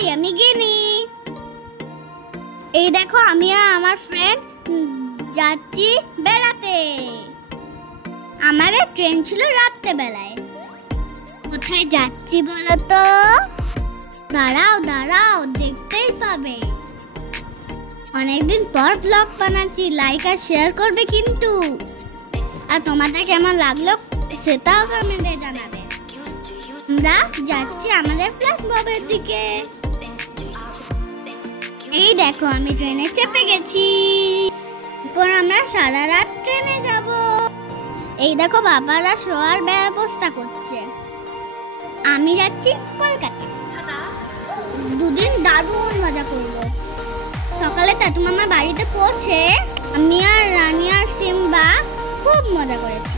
High, আমি গিনি। এই দেখো আমি আর আমার ফ্রেন্ড যাচ্ছি বেড়াতে। আমাদের ট্রেন ছিল রাত্রে বেলায়। কোথায় যাচ্ছি বলো তো? দাঁড়াও দাঁড়াও, দেখতেই পাবে। অনেকদিন পর ব্লগ বানাচ্ছি, লাইক আর শেয়ার করবে কিন্তু। আর তোমাদের কেমন লাগলো সেটাও কমেন্টে জানাবে। আমরা যাচ্ছি আমাদের প্ল্যাটফর্মের দিকে। এই দেখো আমি ট্রেনে চেপে গেছি। এরপর আমরা সারা রাত ট্রেনে যাব। এই দেখো বাবারা শোয়ার ব্যবস্থা করছে। আমি যাচ্ছি কলকাতা। দুদিন দারুণ মজা করবো। সকালে তাতু মামার বাড়িতে পৌঁছে আমি আর রানী আর সিম্বা খুব মজা করেছি।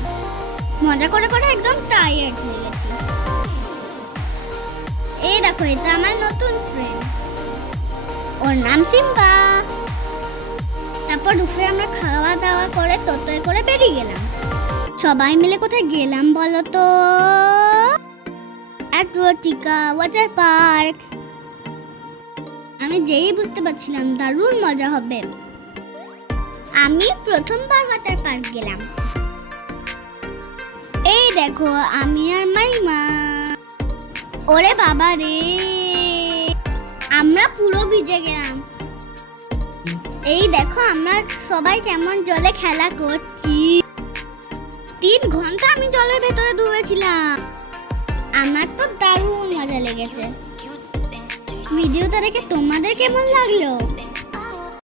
মজা করে করে একদম টায়ার্ড হয়ে গেছি। এই দেখো এটা আমার নতুন ফ্রেন্ড, ওর নাম সিম্বা। তারপর দুপুরে আমরা খাওয়া দাওয়া করে টোটোয় করে বেরিয়ে গেলাম। সবাই মিলে কোথায় গেলাম বলো তো? Aquatica water park. আমি যেই বুঝতে পারছিলাম দারুণ মজা হবে। আমি প্রথমবার ওয়াটার পার্ক গেলাম। এই দেখো আমি আর মাইমা। ওরে বাবা রে, আমরা পুরো ভিজে গেলাম। এই দেখো আমরা সবাই কেমন জলে খেলা করছি। 3 ঘন্টা আমি জলের ভেতরে ডুবেছিলাম। আমার তো দারুণ মজা লেগেছে। ভিডিওটা দেখে তোমাদের কেমন লাগলো?